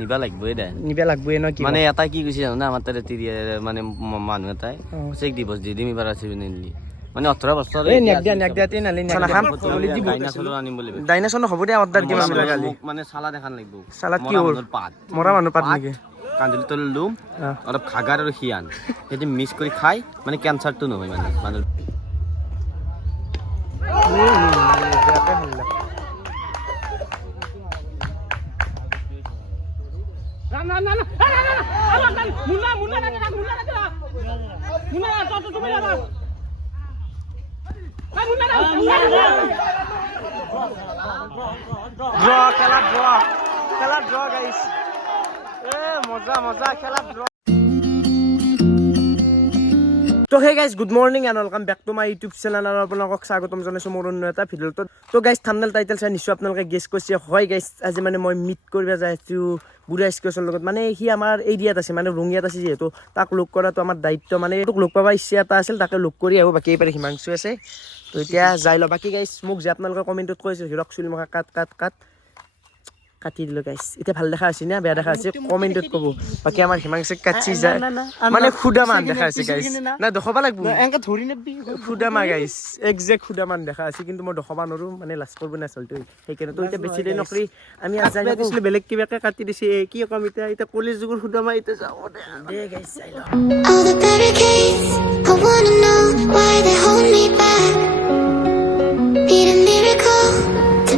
নিবা লাগবই দে নিবা লাগবই ন কি মানে এটা কি কৈছে জানো না আমাৰ তাতে মানে মানুহ এটাই চেক দিবস দি দিম এবাৰ আছে নিলি মানে 18 বছৰ এই নেক দিয়া তে নালি নেক খাম ডাইনাছৰ আনিম বুলি ডাইনাছৰ হ'ব দে অৰ্ডাৰ দিম আমি লাগালি মানে সালা দেখান লাগব সালাত কি হ'ল মৰা মানুহ পাত নেকি কান্দুলি তল লুম অলপ খাগাৰ আৰু খিয়ান যদি মিক্স কৰি খাই মানে কেঞ্চাৰটো নহয় মানে মানুহ খেলা ড্ৰ গাইস মজা খেলা ড্ৰ তো hey guys good morning and welcome back to my YouTube channel আৰু আপোনালোকক স্বাগতম জনাইছোঁ মোৰ অন্য এটা ভিডিঅ'ত তো গাইজ থাম্বনেল টাইটেল চাই নিশ্চয় আপোনালোকে গেছ কৰিছে হয় গাইজ আজি মানে মই মিট কৰিব যাই আছোঁ বুঢ়া স্কোৱাছৰ লগত মানে সি আমাৰ এৰিয়াত আছে মানে ৰঙিয়াত আছে যিহেতু তাক লগ কৰাটো আমাৰ দায়িত্ব মানে তোক লগ পাব ইচ্ছা এটা আছিল তাকে লগ কৰি আহোঁ বাকী এইপাৰে হিমাংশু আছে তো এতিয়া যাই লওঁ বাকী গাইজ মোক যে আপোনালোকে কমেণ্টত কৈছে হিৰক চুলি মখা কাটি দিলোঁ গাইছ এতিয়া ভাল দেখা আছে না বেয়া দেখা আছে কমেণ্টত ক'ব বাকী আমাৰ হিমাংশুক কাটি যায় মানে খুদা মান দেখা আছে গাইছ না দেখাব লাগিব এনেকৈ ধৰি নেবি খুদা মা গাইছ একজেক্ট খুদা মান দেখা আছে কিন্তু মই দেখাব নোৱাৰোঁ মানে লাজ কৰিব নাচলটো সেইকাৰণে তো এতিয়া বেছি দেৰি নকৰি আমি যাই দিছিলোঁ বেলেগ কিবাকৈ কাটি দিছে কি ক'ম এতিয়া কলেজ যুগৰ খুদা মা এতিয়া যাব দে গাইছ চাই লওঁ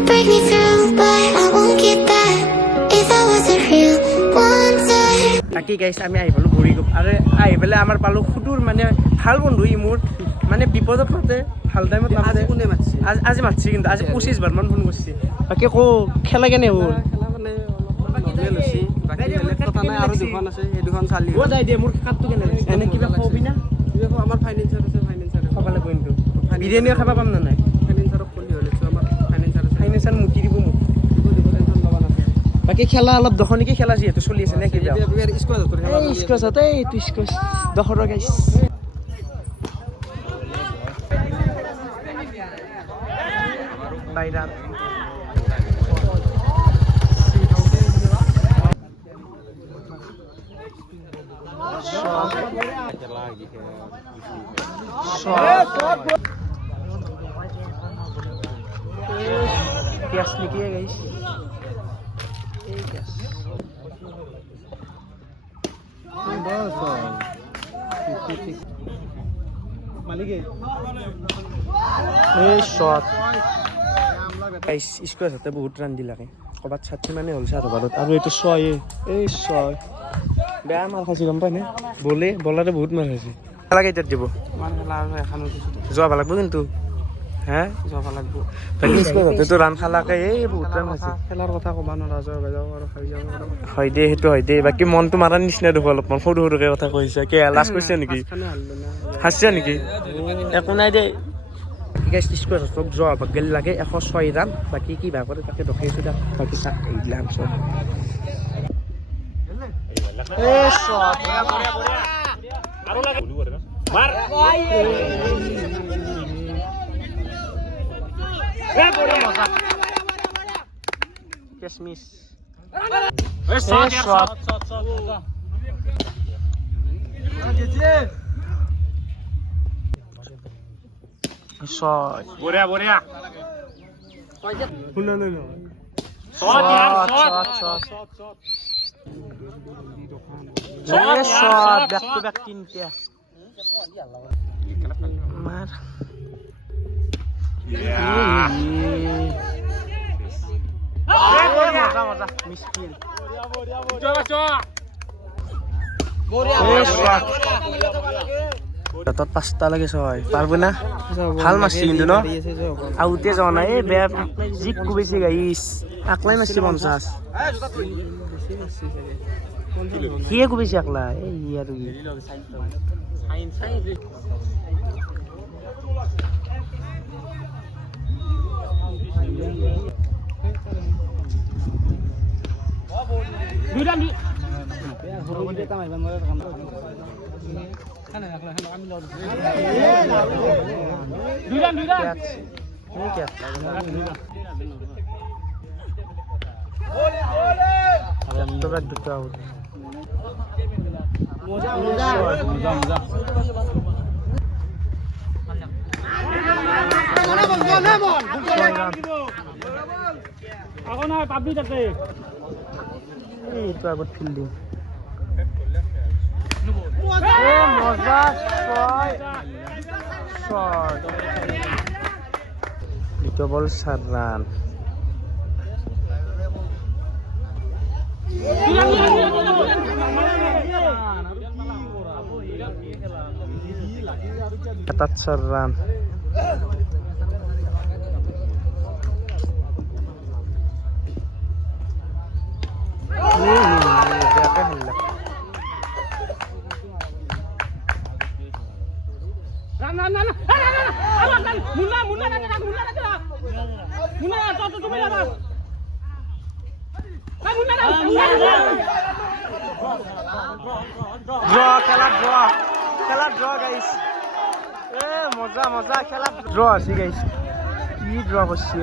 break me through but I won't get back if I wasn't real one time বাকি গাইস আমি আহি পালো ঘূৰি আৰু আহি পেলাই আমাৰ পালো খুদুৰ মানে ভাল বন্ধু ই মোৰ মানে বিপদত পৰে ভাল টাইমত নামাতে কোনে মাতছি আজি মাতছি কিন্তু আজি 25 বাৰ মান ফোন কৰিছে বাকি কো খেলা কেনে হ'ল খেলা মানে অলপ নৰ্মেল হৈছে বাকি বেলেগ কথা নাই আৰু দুখন আছে এই দুখন চালি ও যাই দে মোৰ কাটটো কেনে এনে কিবা কবি না কিবা আমাৰ ফাইনান্সাৰ আছে ফাইনান্সাৰ খাব লাগিব কিন্তু বিৰিয়ানী খাব পাম না নাই ফাইনান্সাৰক কলি হ'লে আমাৰ ফাইনান্সাৰ মুটি দিব মোক বাকি খেলা অলপ দখ নেকি খেলা যিহেতু চলি আছে নে কি স্কোৱাছ হতে এইটো স্কোৱাছ দখৰ গাইছ বাইৰা Yes, Nikki, guys. Yes. Shot. Guys, इसको साथे बहुत रन दिला के कबात 60 माने হ'ল 60 বাৰত আৰু এটো 6 এই 6 বেয়া মাৰ খাইছি গম পাই নে বলাৰে বহুত মাৰ খাইছি খেলা কেইটাত দিব মান খেলা আৰু এখানো যোৱা ভাল লাগব কিন্তু হ্যাঁ যাব লাগব বাকি স্কোৱাছতে তো ৰান খালাকে এই বহুত ৰান আছে খেলাৰ কথা কবা নৰা যাও বাজাও আৰু খাই যাও হয় দে হেতু হয় দে বাকি মনটো মাৰাৰ নিচিনা দেখো অলপ সৰু সৰুকে কথা কৈছে কে লাজ কৈছে নেকি হাসছে নেকি একো নাই দে গাইস স্কোৱাছত যোৱা বাগেল লাগে 106 ৰান বাকি কি ভাগ কৰে তাকে দেখাইছো দা বাকি সাত এইলাম সব এ শট বড়িয়া আৰু লাগে মাৰ Kesmis. Shot. Shot. Boria. No. Shot. Back to back tinta. Mar. Yeah. মজা মিস্কিল তত পাঁচটা লাগে ছয় পারবো না ভাল মারছি কিন্তু ন আউটে যাওয়া নাই এই বেয়া জিপ কুবেছি গাইস আকলাই মারছি 50 সিয়ে কুবেছি আকলা এই আর দুইটা দি হরবিতে কামাই বানরে কাম খানা রাখলা আমি লও দুইটা এই কি টকা দুটা আউট এইটো আগত ফিল্ডিং মজা দ্বিতীয় বল 4 রান এটা 4 রান খেলা ড্র গাইস মজা খেলা ড্র আছে গাইস কি ড্র করছে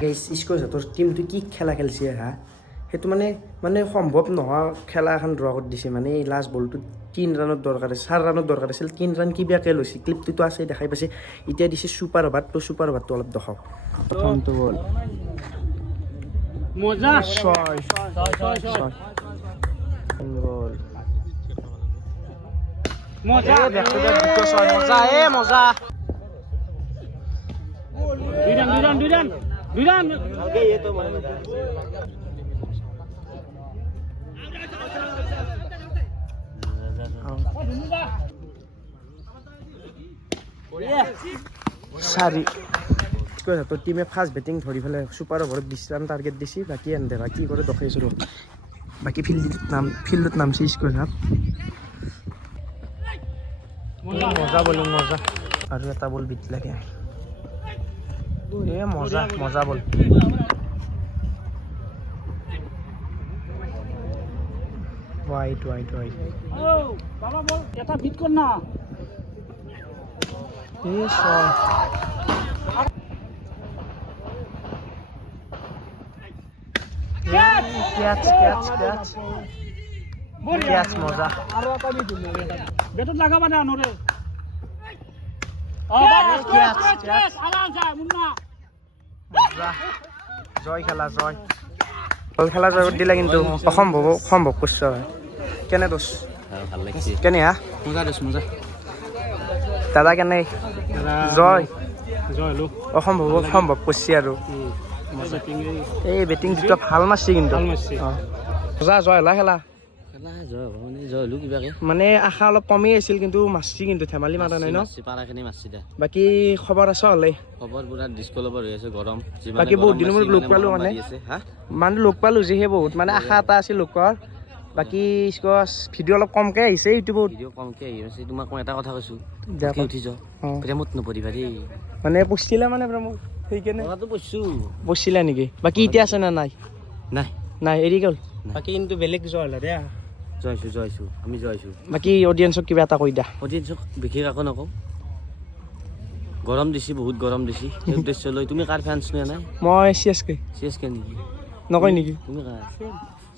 গাইস স্কোয়ার তোর টিমটো কি খেলা খেলছে হা সেইটো মানে সম্ভৱ নোহোৱা খেলা এখন ড্ৰ কৰি দিছে মানে এই লাষ্ট বলটো 3 ৰানৰ দৰকাৰ 4 ৰানৰ দৰকাৰ আছিল 3 ৰান কিবাকে লৈছে ক্লিপটোতো আছে দেখাই পাইছে এতিয়া দিছে সুপাৰ অভাৰটো অলপ দেখাওক প্ৰথমটো বল মজা 6 গল মজা দেখো দুটো 6 মজা দুই রান আগে ये तो সারি তোর টিমে ফার্স্ট ব্যাটিং ধরি ফেলে সুপার ওভার 20 রান টার্গেট দিছি বাকি এনদেরা কি করে দেখাইছিল বাকি ফিল্ডত নামছি স্কোর হাফ মজা বলিং মজা আৰু এটা বল বিট লাগে মজা বল वाइट ओ बाबा बोल এটা বিট কর না এই শট ক্যাচ মজা আর এটা বিট না বেটত লাগাবা না নরে ক্যাচ আরাম যায় মুন্না জয় খেলা জয় বল খেলা জয় দিলা কিন্তু সম্ভৱ করছ কেনে দোষ ভাল লাগছে কেনে হা মজা দাদা কেনে জয় লো সম্ভৱ কৰছি আৰু এই বেটিং দুটা ভাল মারছি কিন্তু মজা জয় লা খেলা জয়লো কিবাকে মানে আশা অলপ কমেই আছিল কিন্তু মারছি কিন্তু ধেমালি মাৰা নাই ন পাৰাখিনি মাৰছি দে বাকি খবৰ আছে হলে খবৰ পুৰা ডিসকলভাৰ হৈ আছে গৰম বাকি বহুত দিনৰ মূৰত লগ পালো মানে লগ পালো যে হে বহুত মানে আশা এটা আছিল লোকৰ বাকি স্কোয়াস ভিডিও অলপ কমকে আহিছে ইউটিউবত ভিডিও কমকে আহিছে তোমাক মই এটা কথা কৈছো কি উঠি যাও প্ৰেমত নপৰিবা দেই মানে পুছিলা মানে প্ৰেমত সেইকাৰণে কথাটো কৈছো পুছিলা নেকি বাকি এতিয়া আছে না নাই নাই এৰি গ'ল বাকি কিন্তু বেলেগ জয়লা দে জয়ছো আমি জয়ছো বাকি অডিয়েন্সক কিবা এটা কৈ দা অডিয়েন্সক বিশেষ একো নকওঁ গৰম দিছি বহুত গৰম দিছি এই উদ্দেশ্য লৈ তুমি কাৰ ফ্যান্স নে নাই মই সিএসকে নেকি নকয় নেকি তুমি কাৰ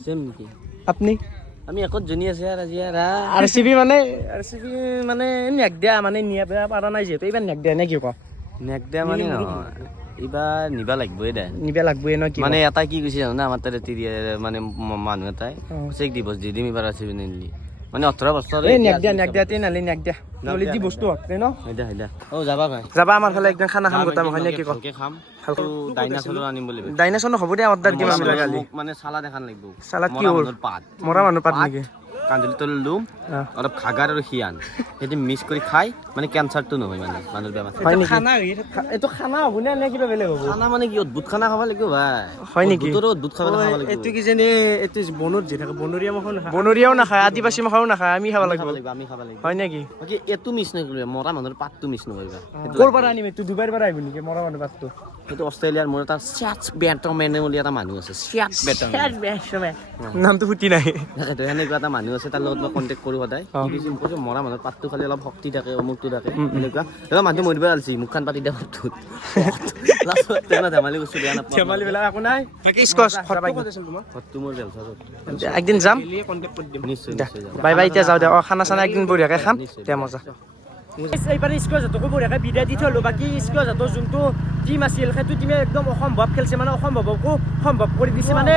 সেম নেকি আপনি আমি একত জনি আছে আৰ আজি আৰ আৰসিবি মানে নেক দিয়া মানে নিয়া পাৰা নাই যেহেতু এইবাৰ নেক দিয়া নে কি কওঁ নেক দিয়া মানে এইবাৰ নিবা লাগবই দে নিবা লাগবই ন কি মানে এটা কি কৈছে জানা আমাৰ তাতে মানে মানুহ এটাই চেক দিবস দি দিম এইবাৰ আছে নিলি মানে 18 বছৰ এই নেক দিয়া তে নালি নেক দিয়া নলি দি বস্তু হতে ন হাইদা ও যাবা ভাই যাবা আমাৰ ফালে একদিন খানা খাম গোটা মখানে কি কওঁ খাম ভালকৈ ডাইনাছৰ আনিম বুলি ডাইনাছৰ হ'ব দে অৰ্ডাৰ দিম আমি লাগালি মানে সালাদ এখন লাগিব সালাদ কি হ'ল মৰা মানুহ পাত নেকি কান্দুলি তল লুম অলপ খাগাৰ আৰু হিয়ান সেইটো মিক্স কৰি খাই মানে ক্যান্সাৰটো নহয় মানে মানুহৰ বেমাৰ খানা এইটো খানা হ'ব নে কিবা বেলেগ হ'ব খানা মানে কি অদ্ভুত খানা খাব লাগিব ভাই হয় নেকি অদ্ভুত খাব লাগিব এইটো কি যেনে এইটো বনত যে থাকে বনৰীয়াও নাখায় আদিবাসী মাখাও নাখায় আমি খাব লাগিব আমি খাব লাগিব হয় নেকি বাকি এটো মিছ নকৰিবা মৰা মানুহৰ পাতটো মিছ নকৰিবা ক'ৰ পৰা আনিম এইটো দুবাৰ পৰা আহিব নেকি মৰা মানুহ পাতটো সেইটো অষ্ট্ৰেলিয়াৰ মোৰ এটা শ্যাটছ বেটমেন বুলি এটা মানুহ আছে শ্যাটছ বেটমেন নামটো ফুটি নাই সেইটো সেনেকুৱা এটা মানুহ আছে তাৰ লগত মই কণ্টেক্ট কৰোঁ সদায় কৈছে মৰা মানুহৰ পাতটো খালি অলপ শক্তি থাকে অমুকটো থাকে এনেকুৱা এটা মানুহ মৰিব আলছি মুখখন পাতি দিয়া লাষ্টত তেনা ধেমালি কৰিছোঁ বেয়া নাপাওঁ ধেমালিবিলাক একো নাই বাকী স্কচ ঘৰটো মোৰ বেলচাৰত একদিন যাম নিশ্চয় নিশ্চয় যাম বাই বাই এতিয়া যাওঁ দে খানা চানা একদিন বঢ়িয়াকৈ খাম দে মজা এইবাৰ স্কোৱাজাতকো বঢ়িয়াকৈ বিদায় দি থলোঁ বাকী স্কোৱাজাতৰ যোনটো টিম আছিল সেইটো টিমে একদম অসম্ভৱ খেলিছে মানে অসম্ভৱকো সম্ভৱ কৰি দিছে মানে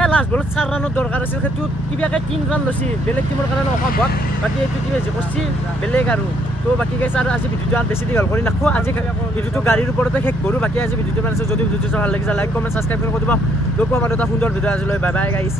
এই লাষ্ট বলত 4 ৰানৰ দৰকাৰ আছিল সেইটো কিবাকৈ 3 ৰান লৈছে বেলেগ টিমৰ কাৰণে অসম্ভৱ বাকী এইটো টিমে যি কৰিছে বেলেগ আৰু তো বাকী গাইছে আৰু আজি ভিডিঅ'টো আৰু বেছি দীঘল কৰি নাখোঁ আজি ভিডিঅ'টো গাড়ীৰ ওপৰতে শেষ কৰোঁ বাকী আজি ভিডিঅ'টো মানে যদি ভিডিঅ'টো ভাল লাগিছে লাইক কমেণ্ট ছাবস্ক্ৰাইব কৰি দিব লগ পাম আৰু এটা সুন্দৰ ভিডিঅ' আজিলৈ বাই বাই গাইছ